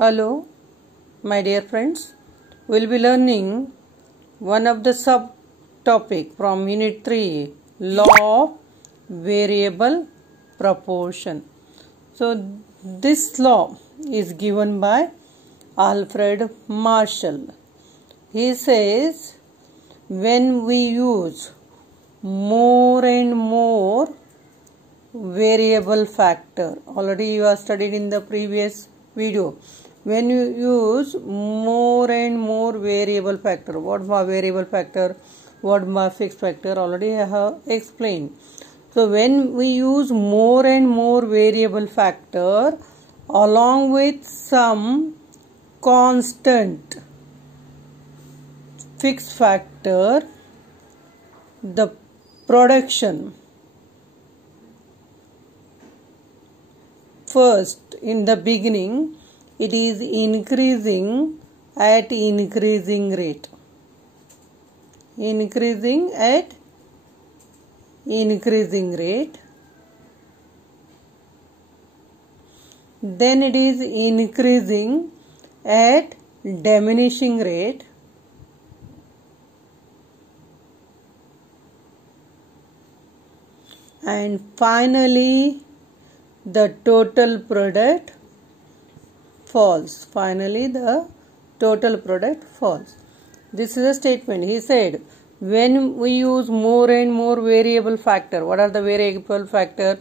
Hello, my dear friends. We'll be learning one of the subtopic from Unit 3, Law of Variable Proportion. So, this law is given by Alfred Marshall. He says, when we use more and more variable factor, already you have studied in the previous video, when you use more and more variable factor, what my variable factor, what my fixed factor, already I have explained. So when we use more and more variable factor along with some constant fixed factor, the production first in the beginning it is increasing at increasing rate, then it is increasing at diminishing rate, and finally the total product falls. This is a statement. He said, when we use more and more variable factor, what are the variable factor?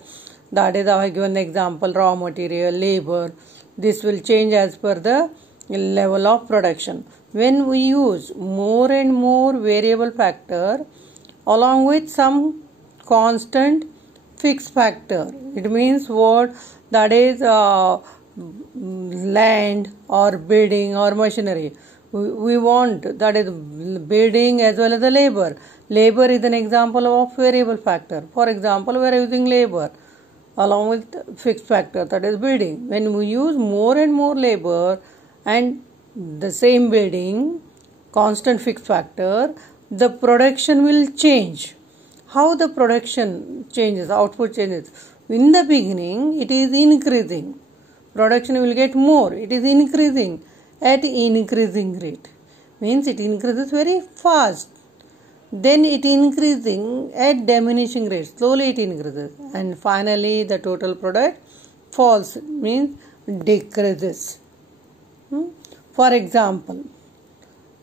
That is, I have given the example, raw material, labor. This will change as per the level of production. When we use more and more variable factor along with some constant fixed factor, it means what? That is land or building or machinery. We want, that is building as well as the labor. Labor is an example of variable factor. For example, we are using labor along with fixed factor, that is building. When we use more and more labor and the same building, constant fixed factor, the production will change. How the production changes, output changes? In the beginning, it is increasing. Production will get more. It is increasing at increasing rate. Means it increases very fast. Then it increasing at diminishing rate. Slowly it increases. And finally the total product falls. Means decreases. For example,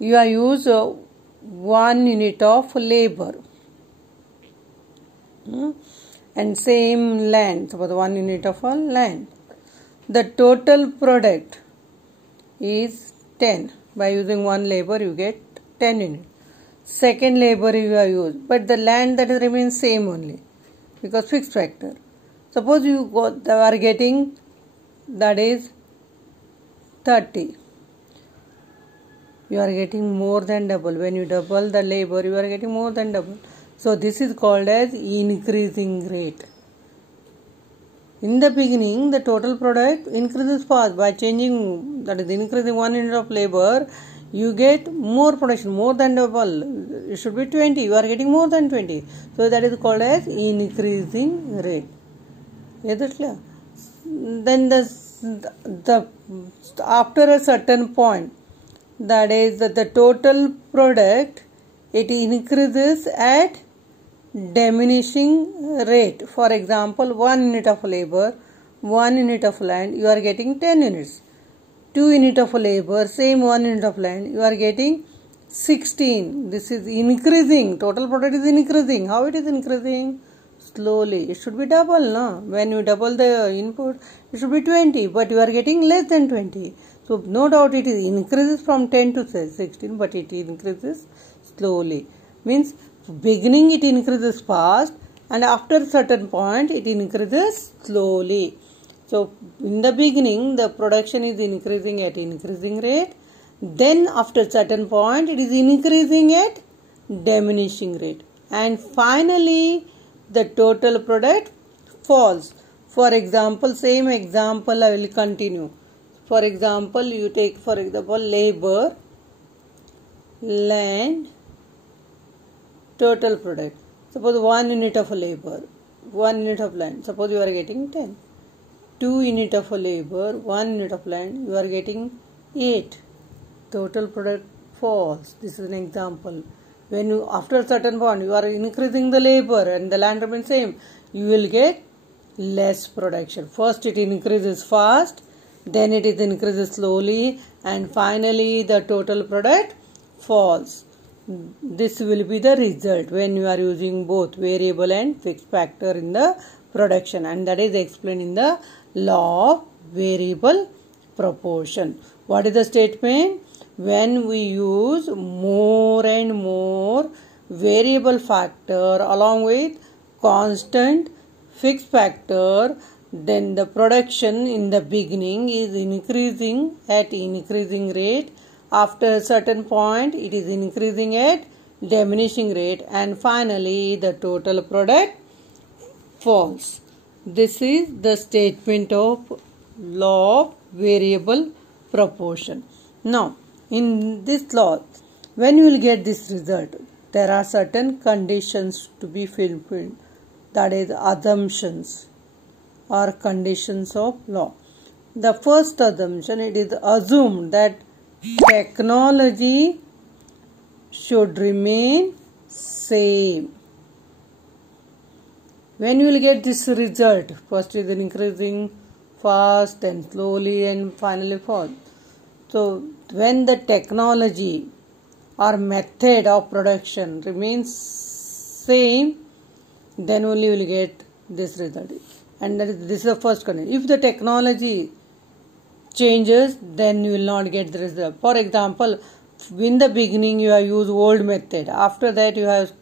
you are use 1 unit of labor. And same land, suppose 1 unit of land. The total product is 10. By using 1 labor, you get 10 units. Second labor you have used, but the land that remains same only, because fixed factor. Suppose you are getting, that is 30. You are getting more than double. When you double the labor, you are getting more than double. So this is called as increasing rate. In the beginning, the total product increases fast. By changing, that is increasing 1 unit of labor, you get more production, more than double. It should be 20. You are getting more than 20. So that is called as increasing rate. Is it clear? Then the after a certain point, that is the total product, it increases at diminishing rate. For example, 1 unit of labor, 1 unit of land, you are getting 10 units. 2 unit of labor, same 1 unit of land, you are getting 16. This is increasing. Total product is increasing. How it is increasing? Slowly. It should be double, no? When you double the input, it should be 20, but you are getting less than 20. So no doubt it is increases from 10 to 16, but it increases slowly. Means beginning it increases fast, and after certain point it increases slowly. So in the beginning the production is increasing at increasing rate, then after certain point it is increasing at diminishing rate, and finally the total product falls. For example, same example I will continue. For example, you take for example labor, land, total product. Suppose 1 unit of labor, 1 unit of land. Suppose you are getting 10. 2 unit of labor, 1 unit of land, you are getting 8. Total product falls. This is an example. When you, after a certain point, you are increasing the labor and the land remains same, you will get less production. First it increases fast, then it is increases slowly, and finally the total product falls. This will be the result when you are using both variable and fixed factor in the production, and that is explained in the law of variable proportion. What is the statement? When we use more and more variable factor along with constant fixed factor, then the production in the beginning is increasing at increasing rate. After a certain point, it is increasing at diminishing rate, and finally the total product falls. This is the statement of law of variable proportion. Now, in this law, when you will get this result, there are certain conditions to be fulfilled, that is assumptions or conditions of law. The first assumption, it is assumed that technology should remain same. When you will get this result, first is increasing fast, then slowly, and finally fall. So when the technology or method of production remains same, then only you will get this result. And this is the first condition. If the technology changes, then you will not get the result. For example, in the beginning you have used old method. After that you have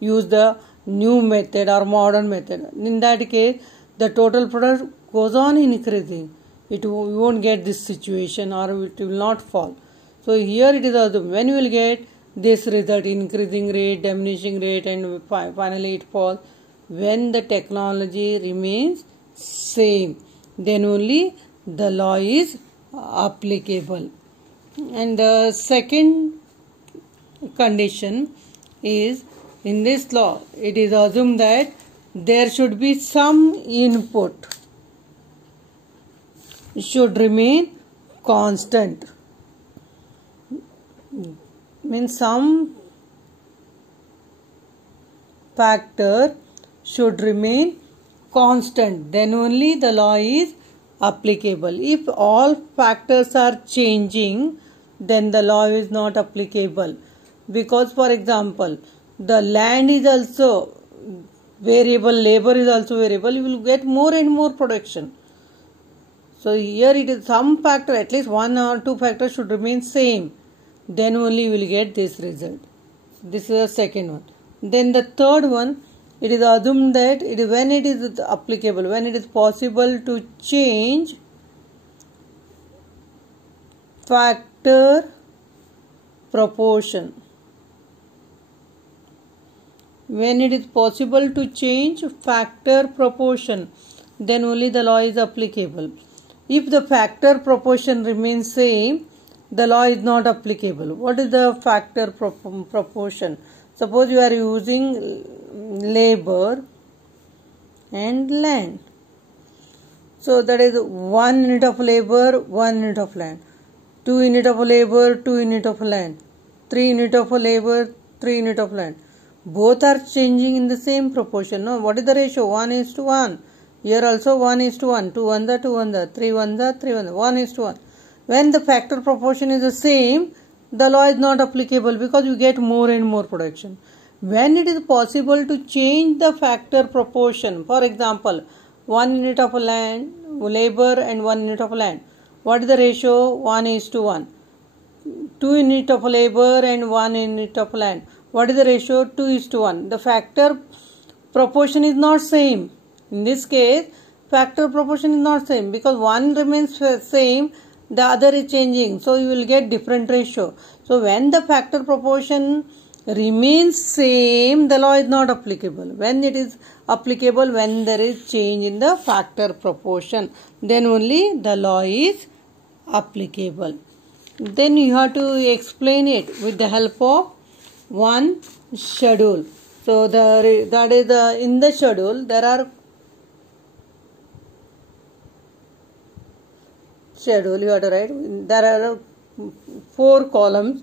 used the new method or modern method. In that case, the total product goes on increasing. You won't get this situation, or it will not fall. So here it is assumed when you will get this result, increasing rate, diminishing rate, and finally it falls. When the technology remains same, then only the law is applicable. And the second condition is, in this law, it is assumed that there should be some input should remain constant. Means some factor should remain constant, then only the law is applicable. If all factors are changing, then the law is not applicable. Because, for example, the land is also variable, labor is also variable, you will get more and more production. So here it is some factor, at least one or two factors should remain same, then only you will get this result. This is the second one. Then the third one, it is assumed that when it is applicable, when it is possible to change factor proportion. When it is possible to change factor proportion, then only the law is applicable. If the factor proportion remains same, the law is not applicable. What is the factor proportion? Suppose you are using labor and land. So that is 1 unit of labor, 1 unit of land. 2 unit of labor, 2 unit of land. 3 unit of labor, 3 unit of land. Both are changing in the same proportion. No? What is the ratio? 1:1. Here also 1:1. 2 1 2 1 3 1 3 1 1:1. When the factor proportion is the same, the law is not applicable because you get more and more production. When it is possible to change the factor proportion, for example, 1 unit of land, labor and 1 unit of land. What is the ratio? 1:1. 2 unit of labor and 1 unit of land. What is the ratio? 2:1. The factor proportion is not same. In this case, factor proportion is not same because one remains same, the other is changing. So you will get different ratio. So when the factor proportion remains same, the law is not applicable. When it is applicable, when there is change in the factor proportion, then only the law is applicable. Then you have to explain it with the help of one schedule. So in the schedule there are schedule you have to write. There are 4 columns.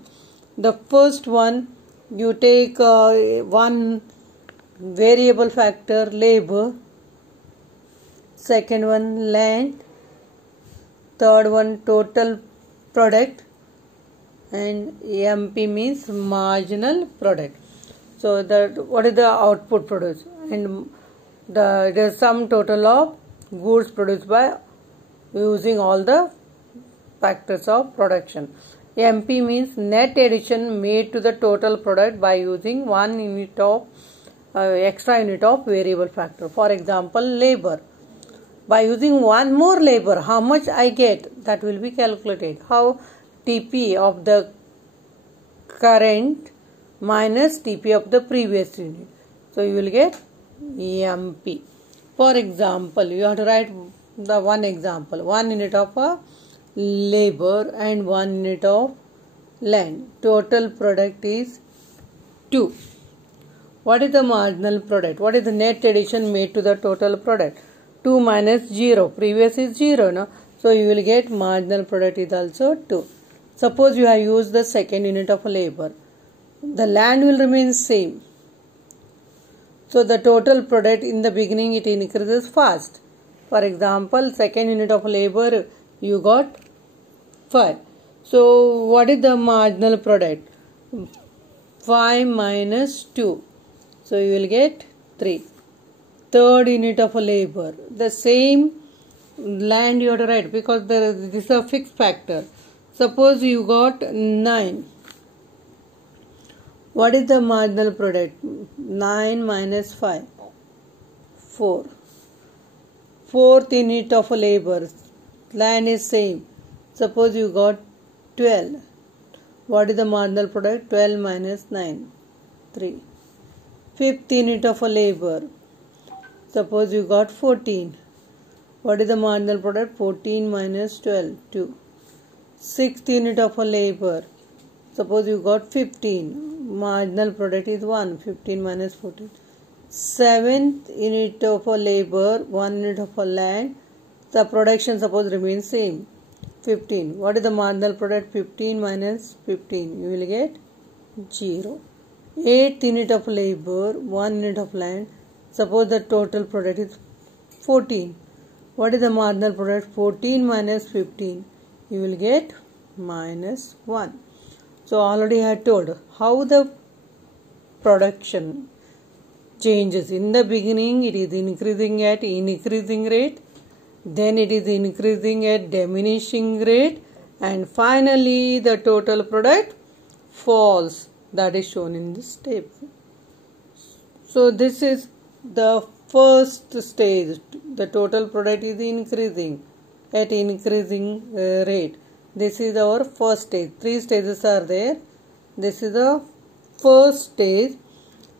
The first one, you take one variable factor labor, second one land, third one total product, and MP means marginal product. So that what is the output produced, and the sum total of goods produced by using all the factors of production. MP means net addition made to the total product by using 1 unit of extra unit of variable factor. For example, labor. By using one more labor, how much I get, that will be calculated. How TP of the current minus TP of the previous unit. So you will get MP. For example, you have to write the one example. 1 unit of labor and 1 unit of land. Total product is 2. What is the marginal product? What is the net addition made to the total product? 2 minus 0. Previous is 0. No? So you will get marginal product is also 2. Suppose you have used the second unit of labor. The land will remain same. So the total product in the beginning it increases fast. For example, second unit of labor you got 5. So what is the marginal product? 5 minus 2. So you will get 3. Third unit of labor. The same land you have to write because this is a fixed factor. Suppose you got 9. What is the marginal product? 9 minus 5. 4. Fourth unit of labor. Land is same. Suppose you got 12. What is the marginal product? 12 minus 9. 3. Fifth unit of labor. Suppose you got 14. What is the marginal product? 14 minus 12. 2. Sixth unit of labor. Suppose you got 15. Marginal product is 1. 15 minus 14. Seventh unit of labor. 1 unit of land. The production suppose remains same. 15. What is the marginal product? 15 minus 15. You will get 0. Eighth unit of labor. 1 unit of land. Suppose the total product is 14. What is the marginal product? 14 minus 15. You will get minus 1. So already I had told how the production changes. In the beginning it is increasing at increasing rate. Then it is increasing at diminishing rate. And finally the total product falls. That is shown in this table. So this is the first stage. The total product is increasing at increasing rate. This is our first stage. 3 stages are there. This is the first stage,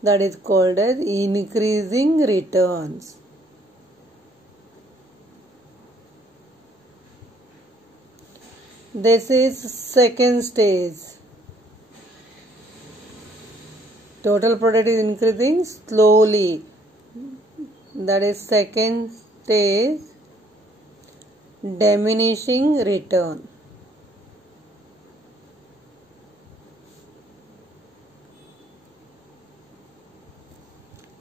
that is called as increasing returns. This is second stage. Total product is increasing slowly. That is second stage, diminishing return.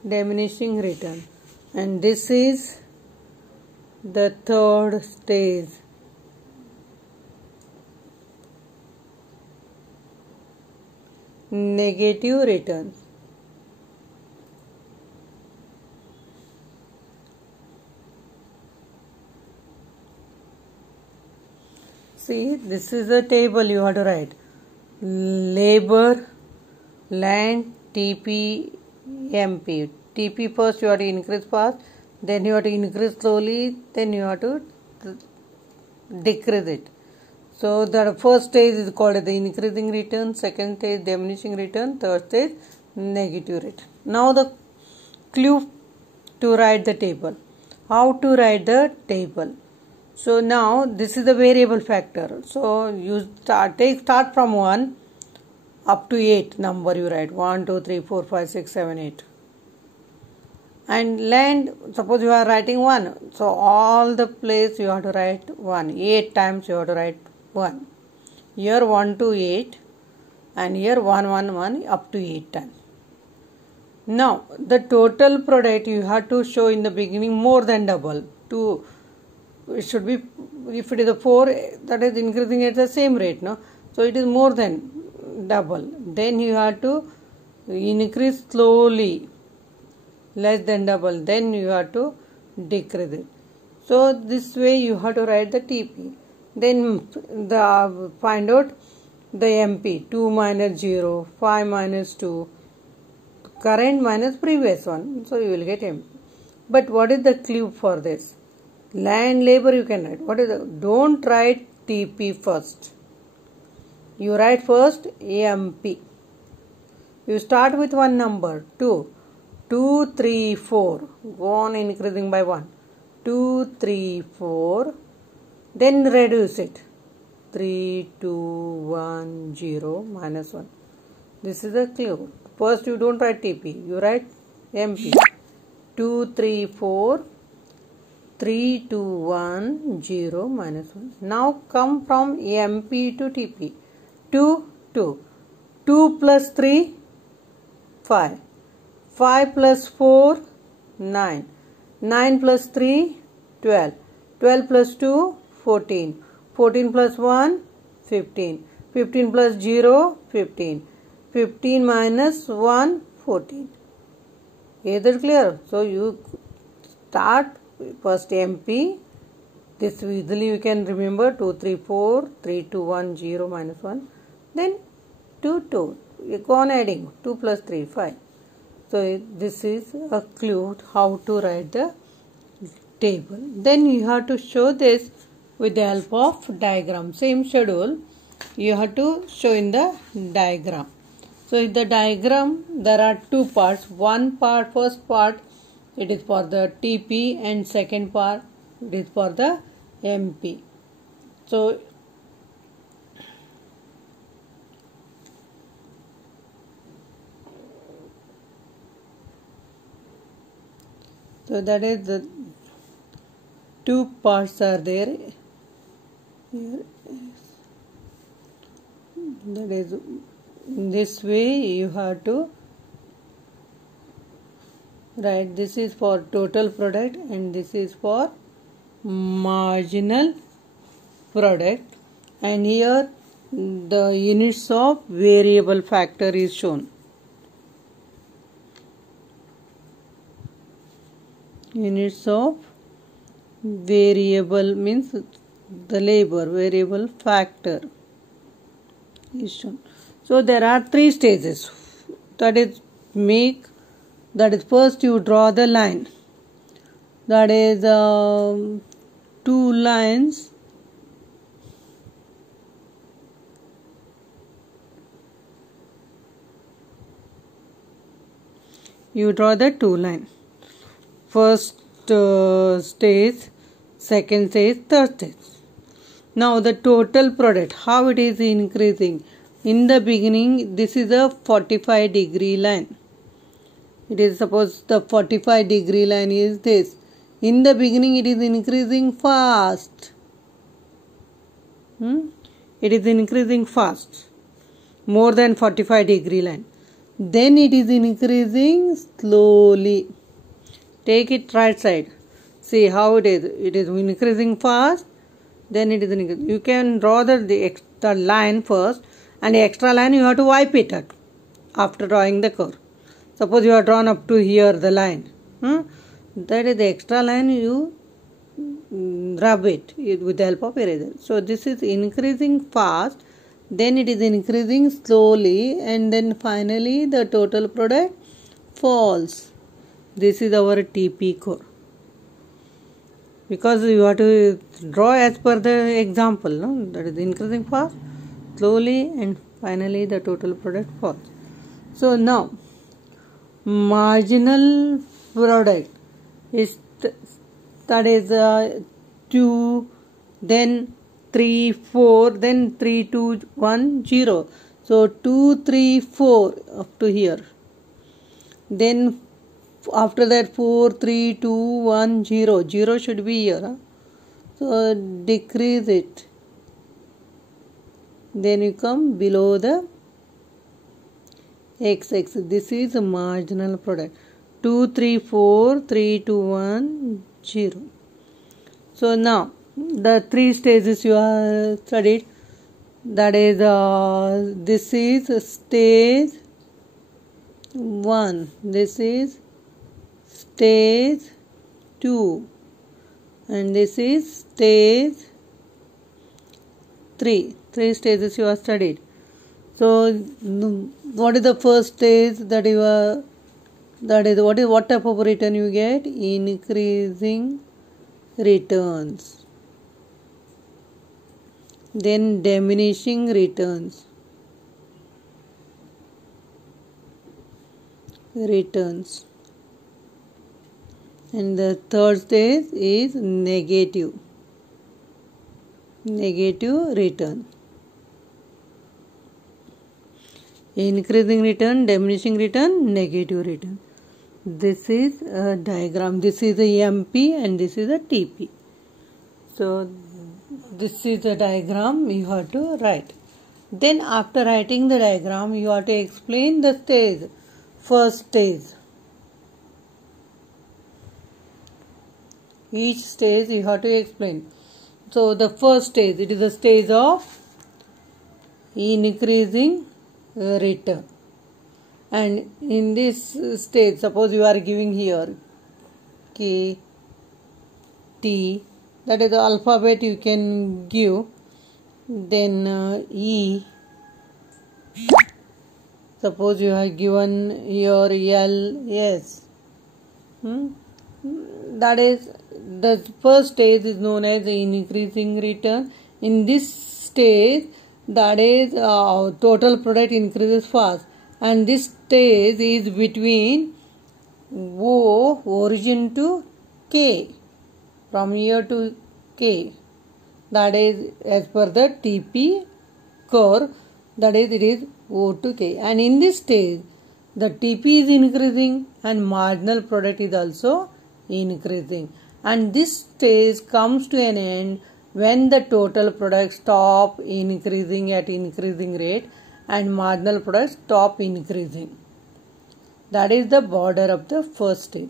Diminishing return. And this is the third stage. Negative returns. See, this is a table you have to write. Labor, land, TP, MP. TP first you have to increase fast, then you have to increase slowly, then you have to decrease it. So the first stage is called the increasing return, second stage diminishing return, third stage negative return. Now the clue to write the table. How to write the table? So now this is the variable factor. So you start from 1 up to 8 number you write. 1, 2, 3, 4, 5, 6, 7, 8. And land, suppose you are writing 1, so all the place you have to write 1. 8 times you have to write 1. Here 1 to 8 and here 1 1 1 up to 8 times. Now the total product you have to show in the beginning more than double. It should be, if it is a 4, that is increasing at the same rate, no? So it is more than double. Then you have to increase slowly, less than double. Then you have to decrease it. So this way you have to write the TP. Then find out the MP. 2 minus 0, 5 minus 2, current minus previous one. So you will get MP. But what is the clue for this? Land, labor you can write. Don't write TP first. You write first MP. You start with one number, 2. 2, 3, 4. Go on increasing by 1. 2, 3, 4. Then reduce it. 3, 2, 1, 0, minus 1. This is a clue. First you don't write TP. You write MP. 2, 3, 4. 3, 2, 1, 0, minus 1. Now come from MP to TP. 2, 2. 2 plus 3, 5. 5 plus 4, 9. 9 plus 3, 12. 12 plus 2, 14. 14 plus 1, 15. 15 plus 0, 15. 15 minus 1, 14. Is that clear? So you start first MP. This easily you can remember, 2, 3, 4, 3, 2, 1, 0, minus 1. Then 2, 2. You go on adding. 2 plus 3, 5. So this is a clue how to write the table. Then you have to show this with the help of diagram. Same schedule you have to show in the diagram. So in the diagram there are two parts. One part, first part, it is for the TP, and second part it is for the MP. So that is the two parts are there. Here, that is this way you have to write. This is for total product and this is for marginal product, and here the units of variable factor is shown. Units of variable means the labor, variable factor is shown. So there are 3 stages. That is first you draw the line. That is 2 lines. You draw the 2 lines. First stage, second stage, third stage. Now the total product, how it is increasing. In the beginning, this is a 45-degree line. It is, suppose the 45-degree line is this. In the beginning, it is increasing fast. It is increasing fast, more than 45-degree line. Then it is increasing slowly. Take it right side. See how it is. It is increasing fast. Then it is increasing. You can draw the extra line first, and the extra line you have to wipe it out after drawing the curve. Suppose you are drawn up to here the line. That is the extra line, you rub it with the help of eraser. So this is increasing fast, then it is increasing slowly, and then finally the total product falls. This is our TP curve. Because you have to draw as per the example, no? That is increasing fast, slowly, and finally the total product falls. So now marginal product is that is 2, then 3, 4, then 3, 2, 1, 0. So 2, 3, 4 up to here. Then after that 4, 3, 2, 1, 0. 0 should be here. Huh? So decrease it. Then you come below the x-axis. This is a marginal product. 2, 3, 4, 3, 2, 1, 0. So now the three stages you have studied. That is, this is stage 1. This is stage 2. And this is stage 3. 3 stages you have studied. So what is the first stage that you are, that is what type of return you get? Increasing returns. Then diminishing returns. And the third stage is negative return. Increasing return, diminishing return, negative return. This is a diagram. This is a MP and this is a TP. So this is the diagram you have to write. Then after writing the diagram, you have to explain the stage. First stage. Each stage you have to explain. So the first stage, it is the stage of increasing return. And in this stage, suppose you are giving here K, T, that is the alphabet you can give. Then E. Suppose you have given your L, S. That is, the first stage is known as increasing return. In this stage, that is, total product increases fast. And this stage is between O, origin to K. From here to K, that is as per the TP curve, that is, it is O to K. And in this stage, the TP is increasing and marginal product is also increasing. And this stage comes to an end when the total product stop increasing at increasing rate and marginal product stop increasing. That is the border of the first stage.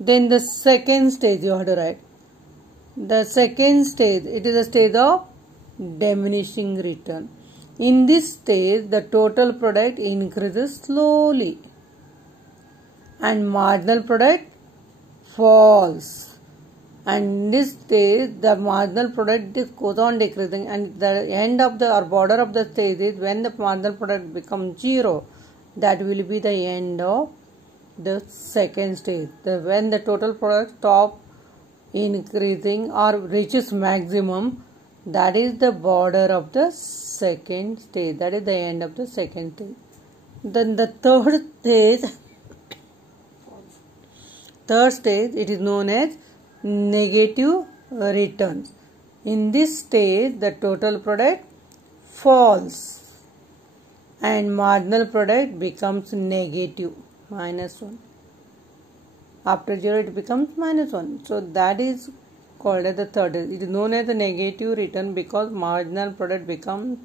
Then the second stage you have to write. The second stage, it is a stage of diminishing return. In this stage, the total product increases slowly and marginal product falls. And in this stage, the marginal product goes on decreasing, and the end of the or border of the stage is when the marginal product becomes 0. That will be the end of the second stage. When the total product stops increasing or reaches maximum, that is the border of the second stage. That is the end of the second stage. Then the third stage, it is known as negative returns. In this stage, the total product falls and marginal product becomes negative, -1. After 0, it becomes -1. So that is called as the third. It is known as the negative return because marginal product becomes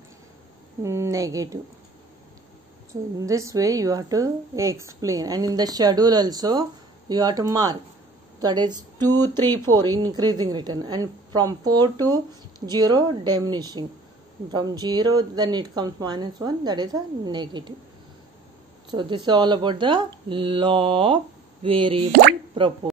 negative. So in this way you have to explain, and in the schedule also you have to mark. That is 2, 3, 4 increasing return, and from 4 to 0 diminishing. From 0 then it comes -1, that is a negative. So this is all about the law of variable proportion.